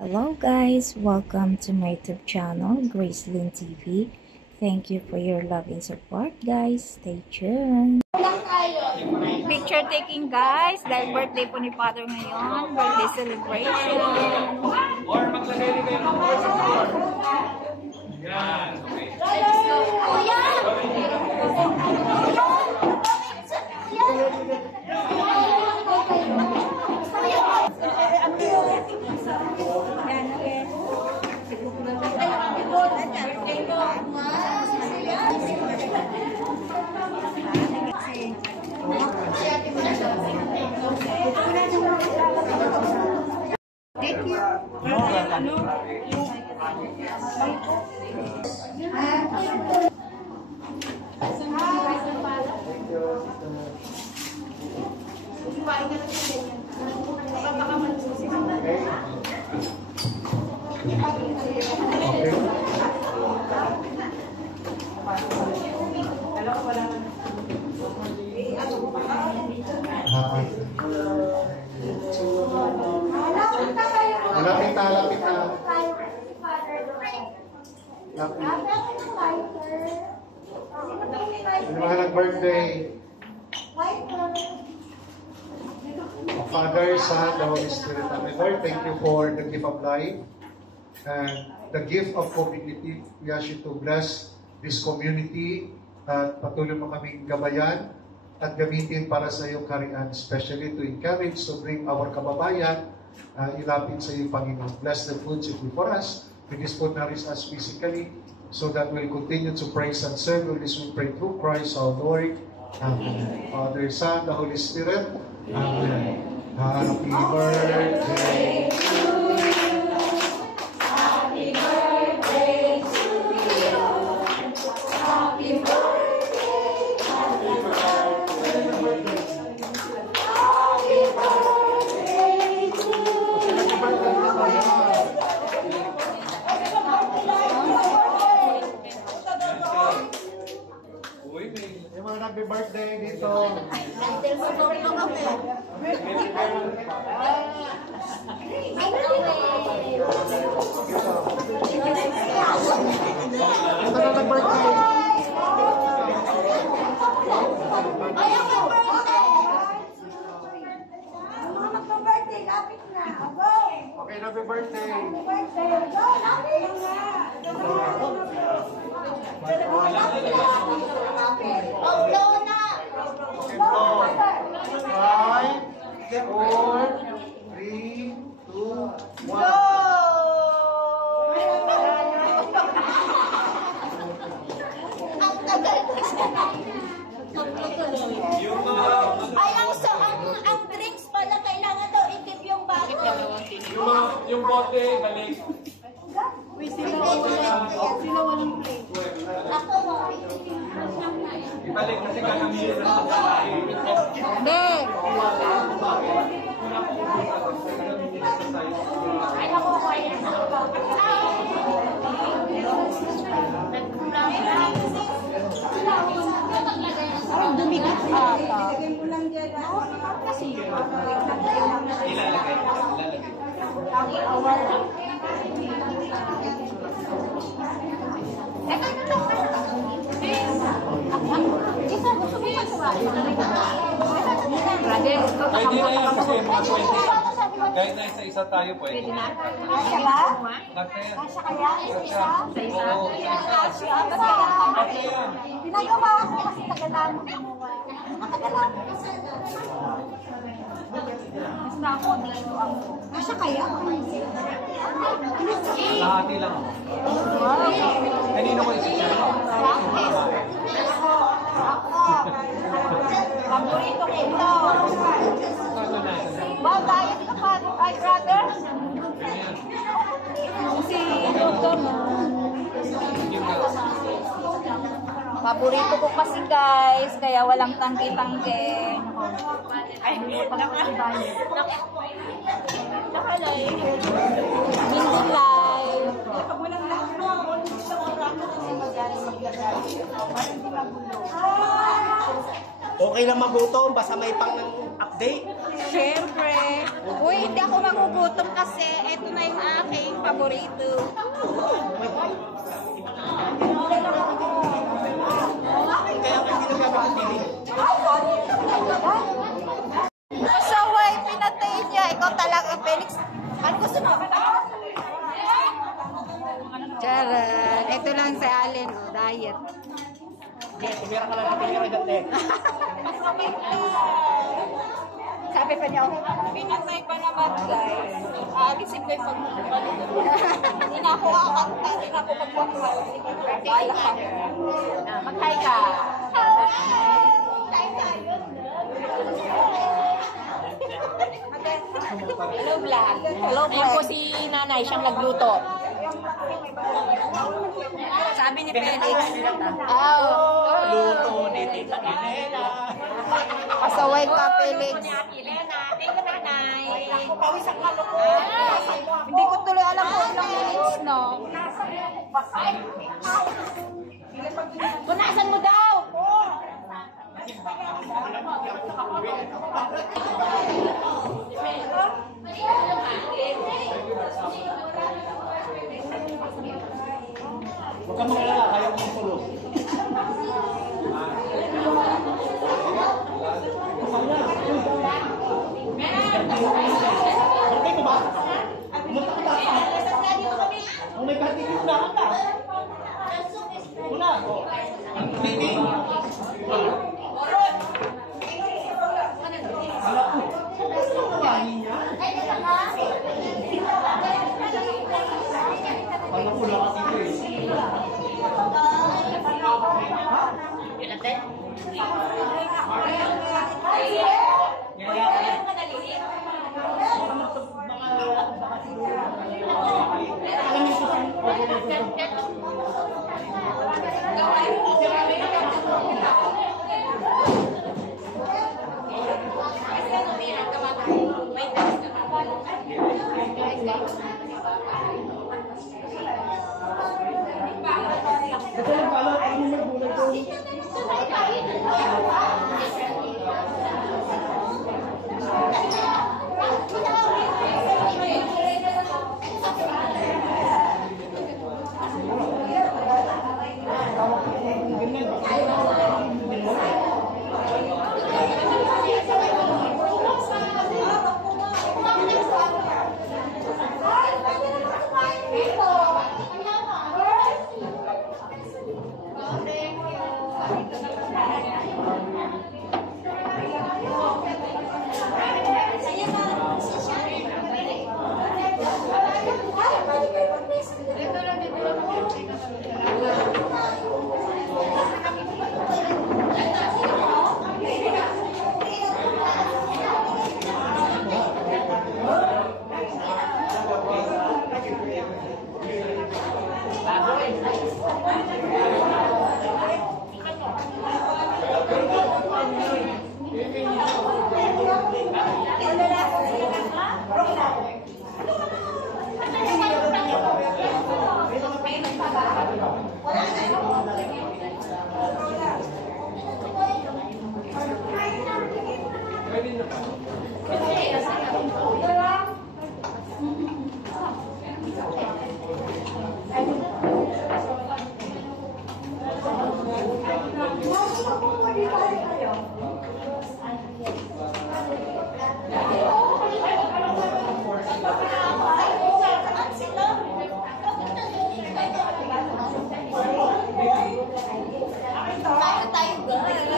Hello guys, welcome to my YouTube channel, Gracelyn TV. Thank you for your love and support guys. Stay tuned. Picture taking guys, dahil birthday po ni Father ngayon. Birthday celebration. Or maglagay rin kayo ng yan, okay. Thank you. Lapit na. Yung mga nag-birthday. Father, Son, the Holy Spirit. Amen. Lord, thank you for the gift of life and the gift of community. We ask you to bless this community at patuloy mo kaming gabayan at gamitin para sa iyong kariyan, especially to encourage, to bring our kababayan ilapit sa iyong Panginoon. Bless the food set before us. Please food nourish us physically so that we'll continue to praise and serve you. This we pray through Christ our Lord. Amen. Father, Son, the Holy Spirit. Amen. Happy birthday to you. Happy birthday to you. Happy birthday. Happy birthday. Happy birthday to you. Yung mga happy birthday dito. Ito na nag-birthday. Ayaw ka birthday! Mga magpa-birthday, lapit na. Okay, happy birthday. Happy birthday. Go, lapit na. Oh, blow na. 5, 4, 3, 2, 1. Ang tagal kasi. Yung Ay, ang drinks pala, kailangan daw i-keep yung bago. yung bote, balik. Sila walang plate. Ako mo. Ibalik kasi kakamilis na sa bahay. Be! Ay, ako kaya. Parang dumikit ata. Ilagay mo lang dyan. Kasi. Ilalagay. Isa, gusto mo pa Pwede na yan kasi mga 20. Kahit na isa-isa tayo pwede na. Kasya ba? Kasya. Kasya kaya? Isa? Oo. Kasya. Kasya. Pinagawa ko kasi tagalan mo gumawa. Matagalan mo. Basta ako dito ako. Kasya kaya? Lahati lang ako. Kanino ko isi-share? Paborito ko ito. Ba, diet ka pa, ay brother? Si Doktor mo. Paborito ko kasi guys, kaya walang tangke-tangke. Ay, nakalay. Hindi live. Pag walang lahat, sa oras kasi magaling maglagay. Parang di magulo. Okay lang magutom, basta may pang update. Siyempre. Uy, hindi ako magugutom kasi eto na yung akin. paborito. Pasaway, pinatay niya. Ikaw talaga, Felix. Ano gusto mo? Charan. Ito lang sa Allen, oh, diet. Tumira ka lang ng pera dati. Sabi pa niya, pinatay pa naman, guys. Aalisin ko yung pagmumukha. Hindi na ako kakanta, hindi na ako magmumukha. Bahala ka. Mag-hi ka. Hello, vlog. Hello, vlog. Yan po si nanay, siyang nagluto. Sabi ni Felix. Luto ni Tita Elena. Pasaway ka, Felix. Thank you, nanay. Pawisan ka, loko. Hindi ko tuloy alam kung ilang minutes, no? Punasan mo daw. Huwag ka magalala, kaya mong tulog. Okay ko ba? Pumunta ka ba? Kung may patigil na ka. Una. Hindi. Alam ko lang kasi ito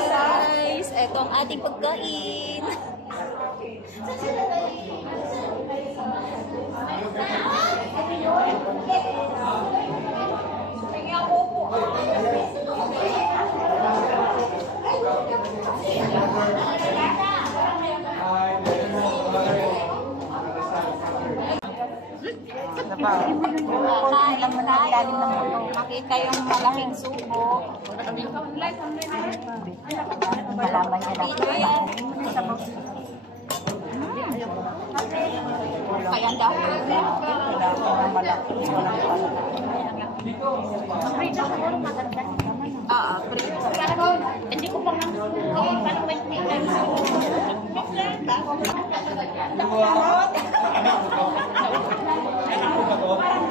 Guys, eto ang ating pagkain. Kain lang na ilalim ng mundo. Makita yung malaking subo. Malaman niya lang. Video yan. Kaya dahil. Mag-read ako siguro maganda. Hindi ko pa nga. Parang may Ano ba to?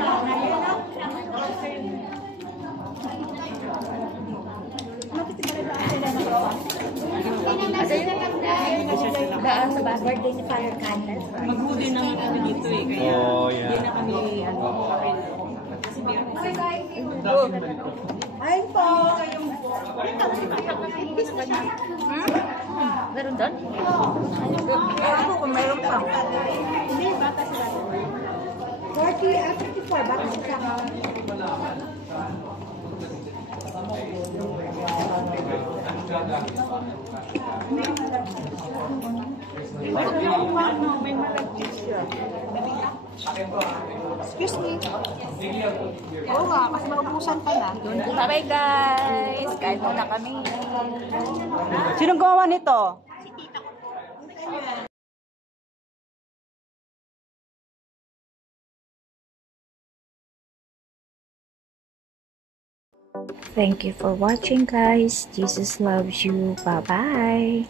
fire candles, right? Maghuli naman kami dito eh. Kaya Oh, yeah. hindi na kami kasi Ayun po. Meron doon? Ako kung meron pa. Hindi, bata sila. 54, bata sila. may malagkis siya. Excuse me. Oo nga, kasi maubusan ka na. Bye-bye guys! Kain muna kami. Sinong gawa nito? Thank you for watching guys. Jesus loves you. Bye-bye.